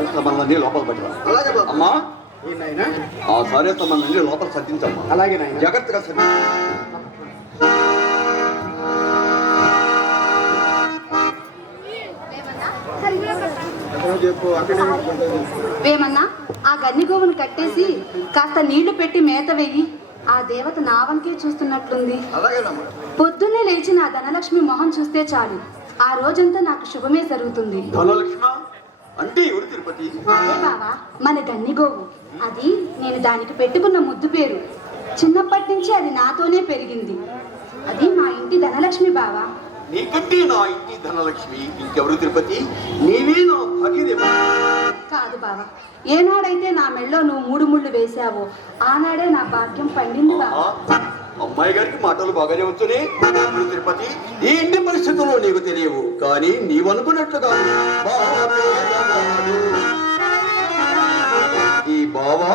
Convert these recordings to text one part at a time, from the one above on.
సారస్తమన్నీ లోపల పట్టరా. అలాగే బాబు. అమ్మా ఏ నాయనా? ఆ సారస్తమన్నీ లోపల సర్దించమ్మా. అలాగే నాయన. జాగ్రత్తగా సర్ది. చెప్పు అక్కడే వేమన్నా ఆ గన్నిగోవును కట్టేసి కాస్త నీళ్లు పెట్టి మేత వెయ్యి. ఆ దేవత నావంకే చూస్తున్నట్లుంది. అలాగేనమ్మా. పొద్దున్నే లేచి నా ధనలక్ష్మి మొహం చూస్తే చాలు, ఆ రోజంతా నాకు శుభమే జరుగుతుంది. ధనలక్ష్మ అంటే ఎవరు తిరుపతి? అదే బావా మన గన్నిగోవు. అది నేను దానికి పెట్టుకున్న ముద్దు పేరు. చిన్నప్పటి నుంచి అది నాతోనే పెరిగింది. అది మా ఇంటి ధనలక్ష్మి బావా. నీకంటే నా ఇంటి ధనలక్ష్మి ఇంకెవరు తిరుపతి? నీవే నా భాగ్యదేవ. కాదు బావా, ఏనాడైతే నా మెళ్ళో నువ్వు 3 ముళ్ళు వేశావో ఆనాడే నా భాగ్యం పండింది బావా. అమ్మాయి గారికి మాటలు బాగానే వచ్చునే. ఇప్పుడు తిరుపతి ఈ ఇంటి పరిస్థితుల్లో నీకు తెలియవు, కానీ నీవనుకున్నట్లుగా ఈ బావా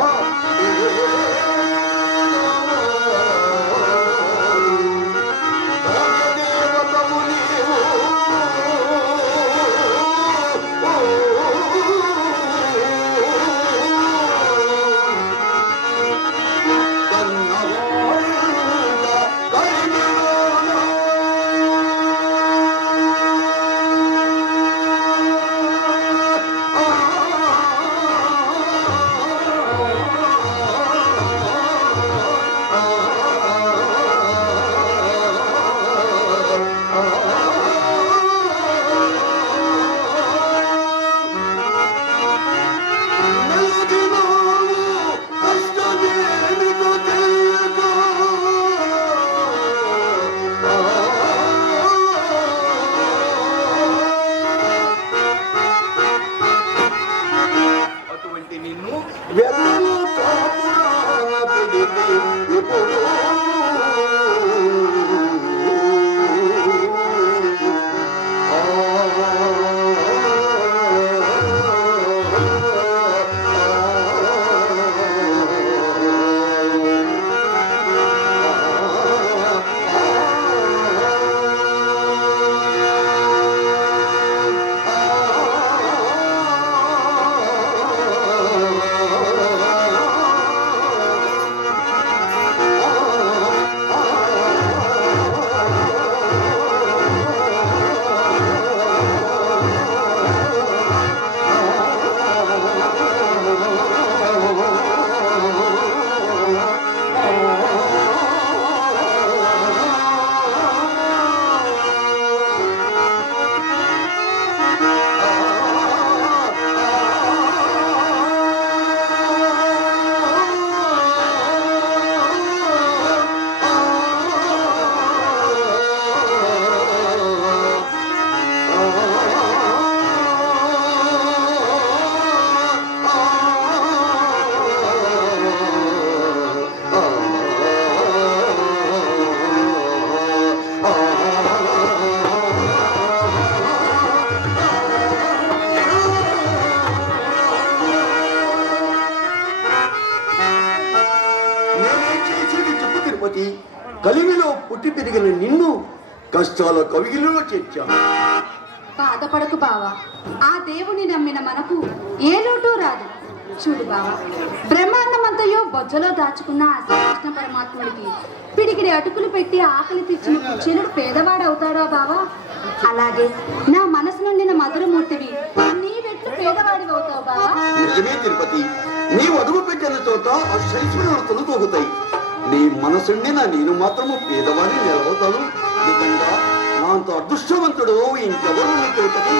కలిమిలో పుట్టి పెరిగిన నిన్ను కష్టాల కవిగిలో చేర్చాను. బాధపడకు బావా, ఆ దేవుని నమ్మిన మనకు ఏ లోటు రాదు. చూడు బావా, బ్రహ్మాండమంతయో బొజ్జలో దాచుకున్న ఆ శ్రీకృష్ణ పరమాత్ముడికి పిడికిడి అటుకులు పెట్టి ఆకలి తెచ్చిన కుచేలుడు పేదవాడవుతాడా బావా? అలాగే నా మనసు నుండిన మధురమూర్తివి నీవెట్లు పేదవాడివి అవుతావు బావా? నిజమే తిరుపతి, నీ అదుపు పెట్టిన చోట ఆ శైశ్వర్యాలు తొలుతాయి. నీ మనసుండిన నేను మాత్రము పేదవాడిని నిలవుతాను. నిజంగా నా అంత అదృష్టవంతుడు ఇంకెవరు తిరుపతి.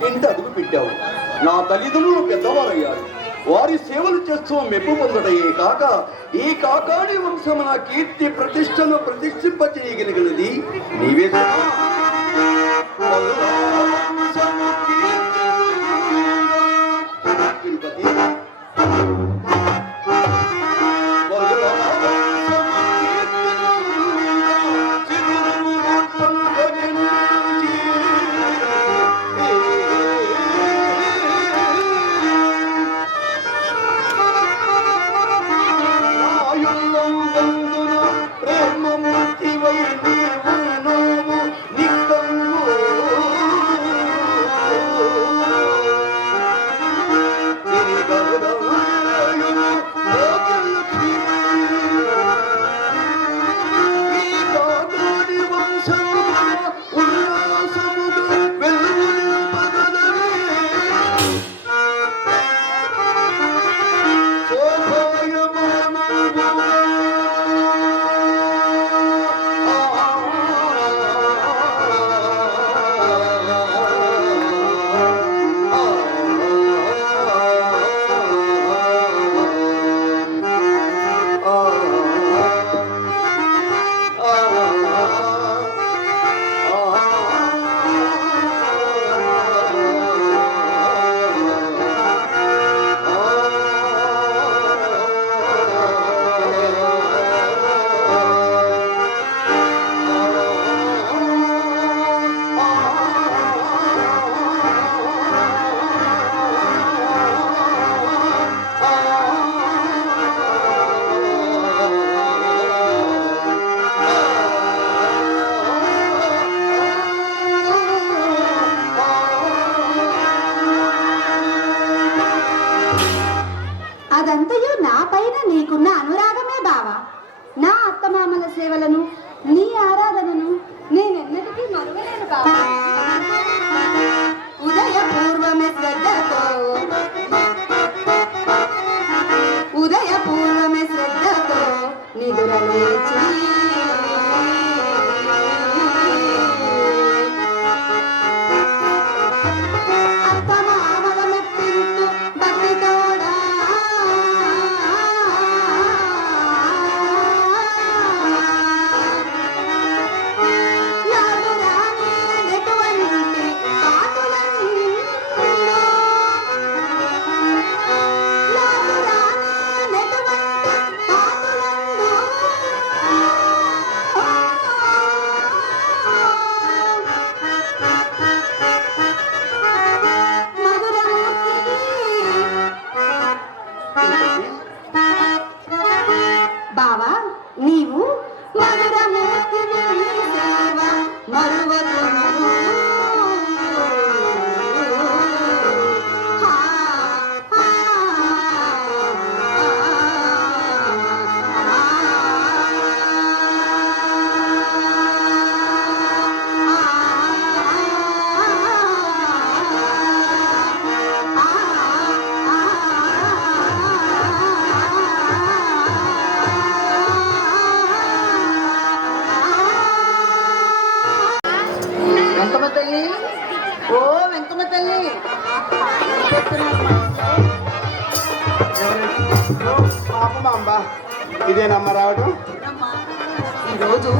ఇంటింటి అడుగు పెట్టావు. నా తల్లిదండ్రులు పెద్దవారయ్యారు. వారి సేవలు చేస్తూ మెప్పు పొందడయే కాక ఈ కాకాని వంశమున కీర్తి ప్రతిష్టను ప్రతిష్ఠింపచేయగలిగినది నీవే కదా. తిరుపతి అదంతయు నా పైన నీకున్న అనురాగమే బావా. నా అత్తమామల సేవలను నీ ఆరాధనను నేనెన్నటికీ మరువలేను బావా. ఉదయపూర్వమే శ్రద్ధతో నిదురలేచి బావా నీవు వెంకమ్మ తల్లి, ఓ వెంకమ్మ తల్లి, పాపమాంబా ఇదేనమ్మ రావడం. ఈరోజు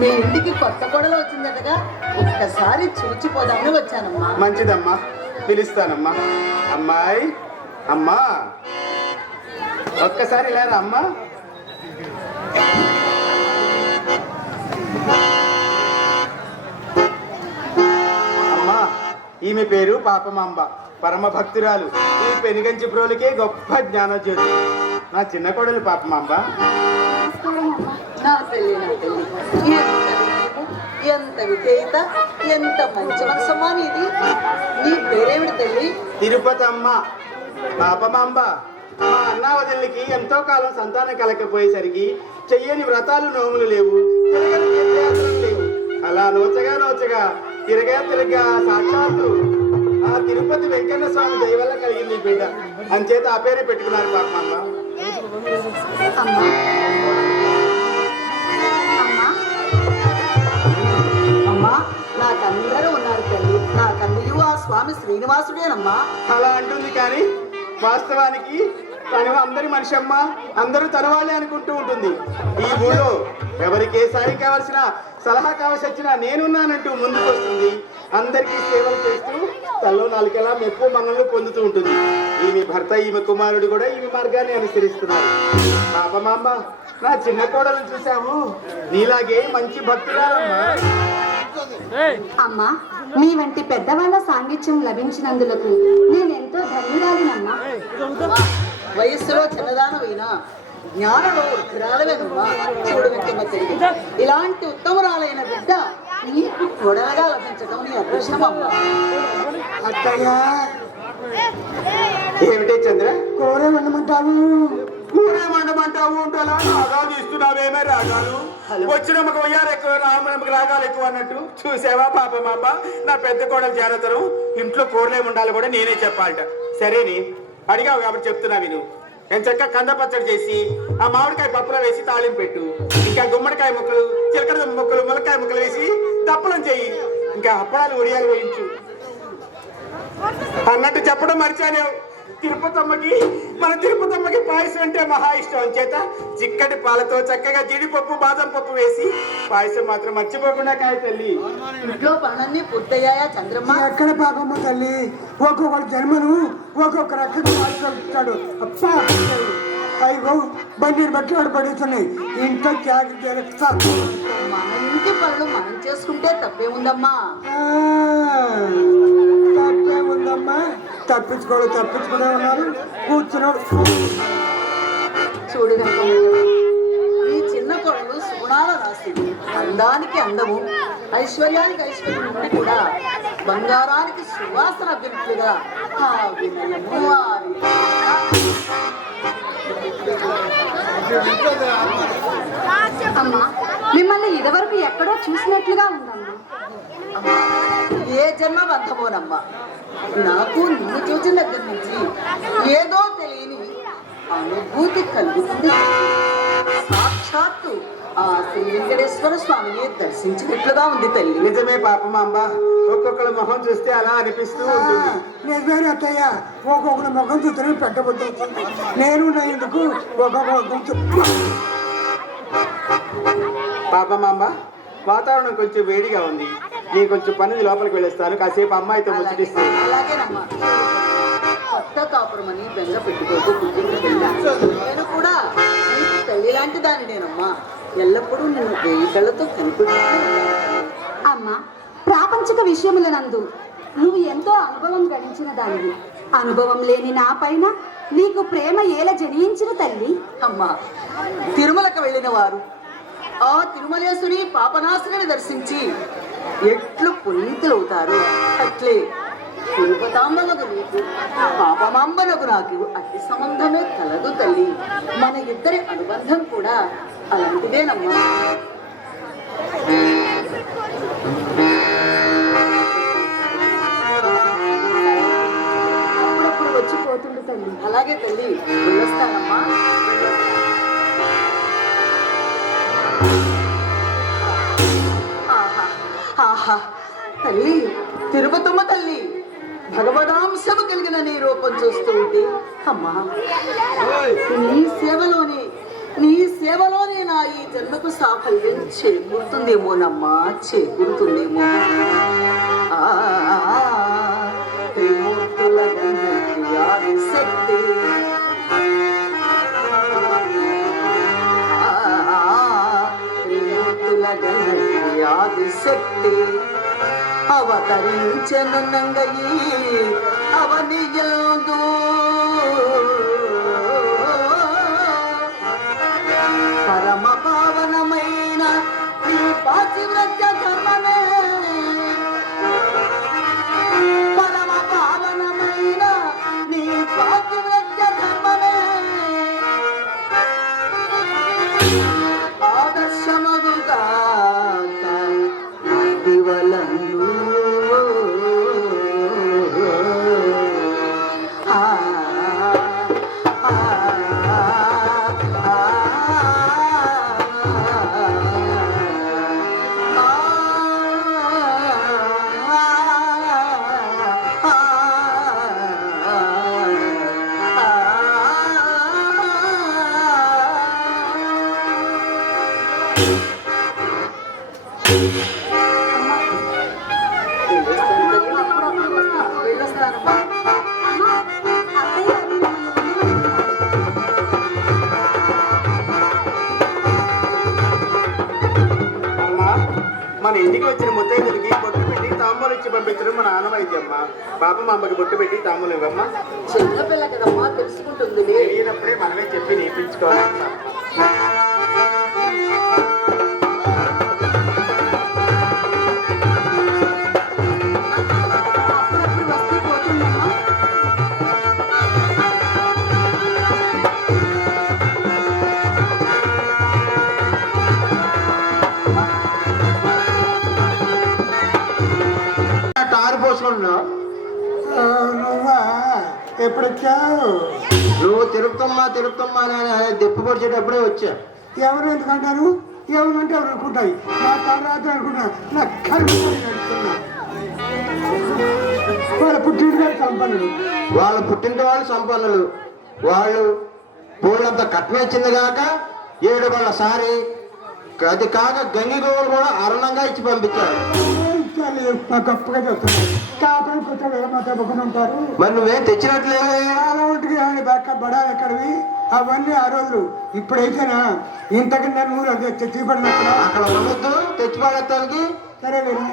మీ ఇంటికి కొత్త కోడలు వచ్చిందటగా, ఒక్కసారి చూచిపోదామని వచ్చానమ్మా. మంచిదమ్మా, పిలుస్తానమ్మా. అమ్మాయి, అమ్మా ఒక్కసారి లేరా అమ్మా. అమ్మా ఈమె పేరు పాపమాంబ, పరమ భక్తురాలు. ఈ పెనుగంచి ప్రోలికే గొప్ప జ్ఞానజ్యోతి. నా చిన్న కోడలు పాపమాంబ. నా తల్లి, నా తల్లి, ఎంత విధేయత, ఎంత మంచి మనసమ్మా నీది. నీ పేరేమిటి తల్లి? తిరుపతి అమ్మ. పాపమాంబ, మా అన్న వదిలికి ఎంతో కాలం సంతానం కలకపోయేసరికి చెయ్యని వ్రతాలు నోములు లేవు, తిరగని తీర్థయాత్రలు లేవు. అలా నోచగా తిరగా సాక్షాత్తు ఆ తిరుపతి వెంకన్న స్వామి దయ వల్ల కలిగింది ఈ బిడ్డ. అంచేత ఆ పేరే పెట్టుకున్నారు పాపమ్మ. అమ్మా నాకందరూ ఉన్నారు తల్లి. నాకందరూ ఆ స్వామి శ్రీ శ్రీనివాసుడేనమ్మా. అలా అంటుంది కానీ వాస్తవానికి తను అందరి మనిషి అమ్మ, అందరూ తన వాళ్ళే అనుకుంటూ ఉంటుంది. ఈ ఊళ్ళో ఎవరికి ఏ సాయం కావాల్సిన సలహా కావాల్సి వచ్చినా నేనున్నానంటూ ముందుకు వస్తుంది. అందరికీ సేవలు చేస్తూ తల్లో నాలుకలా మెప్పు మనల్ని పొందుతూ ఉంటుంది. ఈమె భర్త, ఈమె కుమారుడు కూడా ఈమె మార్గాన్ని అనుసరిస్తున్నారు. పాపమాంబ, నా చిన్న కోడలను చూసావు, నీలాగే మంచి భక్తురాలమ్మా. అమ్మా, మీ వంటి పెద్దవాళ్ళ సాంగిత్యం లభించినందులకు నేనెంతో ధన్యురాలినమ్మా. వయస్సులో చిన్నదానమైనా జ్ఞానంలో వృద్ధురాలవేనమ్మా. చూడు వెంకమ్మ తల్లి, ఇలాంటి ఉత్తమరాలైన బిడ్డ నీకు కొడలగా లభించడం నీ అదృష్టమమ్మా. అత్తయ్యా, ఏమిటే చంద్ర, కూర వండమంటావు? కూరేమండమంటావు ఉంటలా రాగాలు ఇస్తున్నావేమే రాగాలు. వచ్చిన ఒక వయ్యారు ఎక్కువ, రామనమ్మకి రాగాలు ఎక్కువ అన్నట్టు. చూసావా పాపమాంబ, నా పెద్ద కోడలు జాగ్రత్తలు. ఇంట్లో కూరలే ఉండాలి కూడా నేనే చెప్పాలట. సరేని అడిగావు కాబట్టి చెప్తున్నా విను. నేను చక్కగా కంద పచ్చడి చేసి ఆ మామిడికాయ పప్పులో వేసి తాళింపు పెట్టు. ఇంకా గుమ్మడికాయ ముక్కలు, చిలకడ ముక్కలు, ములక్కాయ ముక్కలు వేసి దప్పలం చెయ్యి. ఇంకా అప్పడాలు ఉడియాలు వేయించు. అన్నట్టు చెప్పడం మర్చాను. మన తిరుపతమ్మకి పాయసం అంటే మహా ఇష్టం చేత చిక్కటి పాలతో చక్కగా జీడిపప్పు, బాదం పప్పు వేసి పాయసం మాత్రం మర్చిపోకుండా కాయ తల్లి. ఇంట్లో పనులన్నీ పూర్తయ్యాయా చంద్రమ్మ? ఎక్కడ పాపమ్మ తల్లి, ఒక్కొక్కడు జన్మను ఒక్కొక్క రకంగా మార్చుకుంటాడు. అప్పా అయ్యో బండి బట్టలు పడుతున్నాయి. ఇంట్లో మన ఇంటి పనులు మనం చేసుకుంటే తప్పేముందమ్మా? తప్పేముందమ్మా, తప్పించుకునే ఉన్నారు, కూర్చున్నాడు. చూడు ఈ చిన్న కొడలు సుగుణాల రాసింది. అందానికి అందము, ఐశ్వర్యానికి ఐశ్వర్యం ఉండి కూడా బంగారానికి సువాసన అభ్యర్థులుగా ఆ వినయము, ఆ అమ్మా, మిమ్మల్ని ఇదివరకు ఎక్కడో చూసినట్లుగా ఉందమ్మా. ఏ జన్మ బంధమోనమ్మా, నాకు నిన్ను చూసిన దగ్గర నుంచి ఏదో తెలియని అనుభూతి కలుగుతుంది. సాక్షాత్తు ఆ శ్రీ వెంకటేశ్వర స్వామిని దర్శించినట్లుగా ఉంది తల్లి. నిజమే పాపమాంబ, ఒక్కొక్కళ్ళ మొహం చూస్తే అలా అనిపిస్తూ ఉంటుంది. నిజమే అత్తయ్య, ఒక్కొక్కటి ముఖం చూస్తేనే పెట్టబుద్ధి అవుతుంది. నేను నా ఇందుకు ఒక్కొక్క పాపమాంబ, వాతావరణం కొంచెం వేడిగా ఉంది. నేను కొంచెం పని లోపలికి వెళ్ళేస్తాను. కాసేపు అమ్మాయితో ముచ్చటిస్తాను. అలాగేనమ్మా. కొత్త కాపురమని బెంగ పెట్టుకోకు. నేను కూడా నీకు తల్లి లాంటి దానినేనమ్మా. ఎల్లప్పుడూ నిన్ను వేయి కళ్ళతో కనిపెట్టుకుంటూ అమ్మా, ప్రాపంచిక విషయములనందు నువ్వు ఎంతో అనుభవం గడించిన దానివి. అనుభవం లేని నా పైన నీకు ప్రేమ ఏల జనించిన తల్లి. అమ్మా, తిరుమలకు వెళ్ళిన వారు ఆ తిరుమలేశ్వరి పాపనాశుని దర్శించి ఎట్లు పునీతులవుతారు, అట్లే తిరుపతాంబలకు నీకు, పాపమాంబలకు నాకు అతి సంబంధమే కలదు తల్లి. మన ఇద్దరి అనుబంధం కూడా అలాంటిదేనమ్మా. అప్పుడప్పుడు వచ్చిపోతుండు తల్లి. అలాగే తల్లి, వెళ్ళొస్తానమ్మా. ఆహా ఆహా తల్లి, తిరుపతమ్మ తల్లి, భగవదాంశము కలిగిన నీ రూపం చూస్తూ ఉంటే అమ్మా, నీ సేవలోనే నా ఈ జన్మకు సాఫల్యం చేకూరుతుందేమోనమ్మా, చేకూరుతుందేమో. త్రిమూర్తుల శక్తి, శక్తి అవతరించెను నంగయి అవనియందు. పరమ పావనమైన నీ పాతివ్రత్య ధర్మమే, పరమ పావనమైన నీ పాతివ్రత్య ధర్మమే ఆదర్శమగుగా దివలను. ముత్తైదులకి బొట్టు పెట్టి తాంబూలు ఇచ్చి పంపించడం మన ఆనవాయితీ అమ్మ. పాపం అమ్మకి బొట్టు పెట్టి తాంబూలు ఇవ్వమ్మా. చిన్నపిల్ల కదమ్మా తెలుసుకుంటుంది. తెలియనప్పుడే మనమే చెప్పి నేర్పించుకోవాలి. అప్పుడప్పుడు వస్తూ పోతుందమ్మా. టారు పోసుకుంటున్నా. నువ్వా ఎప్పుడు వచ్చావు? నువ్వు తిరుపతమ్మా తిరుపతమ్మా అని దెప్పు పొడిచేటప్పుడే వచ్చా. ఎవరు ఎందుకంటారు? ఎవరంటే ఎవరు అనుకుంటాయి. నా తర్వాత అనుకుంటా నా కర్మ నడుస్తున్నా. వాళ్ళ పుట్టిన సంపన్నుడు. వాళ్ళ పుట్టింటి వాళ్ళు సంపన్నులు. వాళ్ళు పూలంత కట్నం ఇచ్చింది కాక 7 వాళ్ళ సారి అది కాక గంగి గోవులు కూడా అరుణంగా ఇచ్చి పంపించారు. మా గొప్పగా చెప్తున్నారు. కాపాడు కొత్త మా దెబ్బకుని ఉంటారు. మరి నువ్వేం తెచ్చినట్లే. చాలా ఉంటుంది కానీ బాగా బడా ఎక్కడివి అవన్నీ ఆ రోజులు. ఇప్పుడైతేనా ఇంతకన్నా నూరు అదే తెచ్చిపడినక్కడ అక్కడ ఉండొద్దు తెచ్చి పడేస్తానికి. సరే లేదా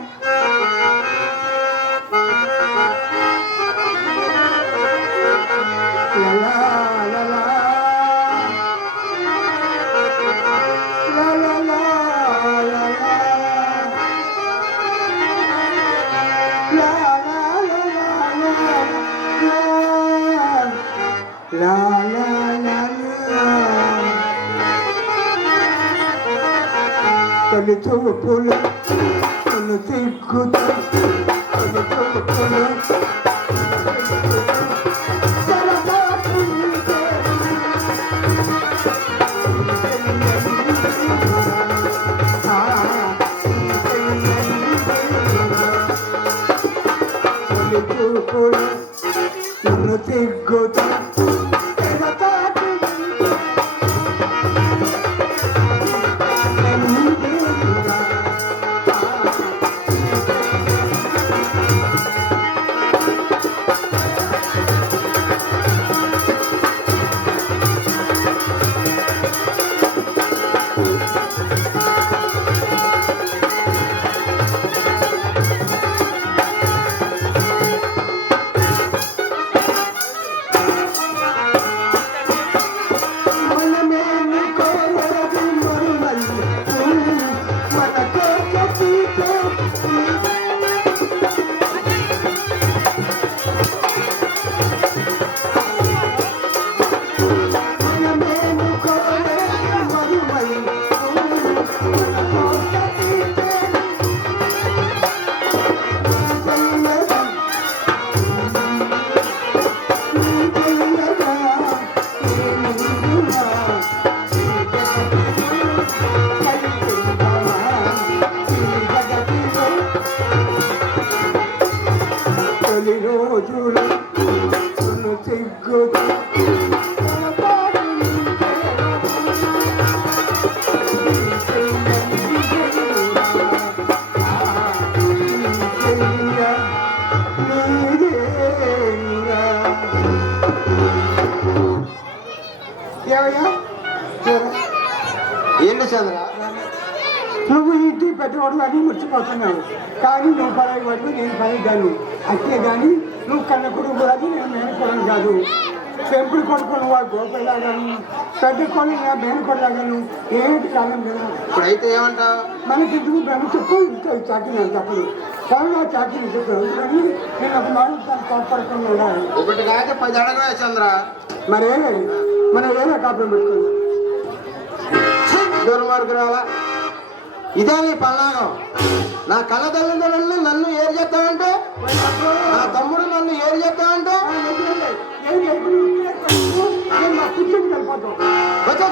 తల్లి చూపులు తను సిగ్గుతా తల్లి చూపులు నన్ను సిగ్గుతా ఏంటి చంద్ర నువ్వు ఇంటి పెద్దవాడు అని మర్చిపోతున్నావు. కానీ నువ్వు పరాయి వాడు నేను పరాయి దాన్ని. అంతే కానీ నువ్వు కన్న కొడుకు కాదు నేను మేనకొడను కాదు. పెంపుడు కొడుకును వాడు గోపలాగాను పెద్ద కొడుకు నా మేనకొడలాగాను ఏంటి కాలం కదా. ఇప్పుడైతే ఏమంటావు? మనకెందుకు బ్రహ్మ చెప్పు ఇంకా చాకిన తప్పుడు కరోనా చాకిన చెప్పాను కానీ నేను ఒక మాట తను కోపడుతున్నా. ఒకటి కాదు 10 అడగవే చంద్ర. మరే మనం ఏదో కాపురం పెట్టుకుందాం. దుర్మార్గురాలా ఇదే నీ పల్నాగం. నా కళ్ళ తల్లిదండ్రులు నన్ను ఏరు చేస్తావంటే, నా తమ్ముడు నన్ను ఏరు చేస్తావంటే కూర్చొని వెళ్ళిపోతాం. వచ్చా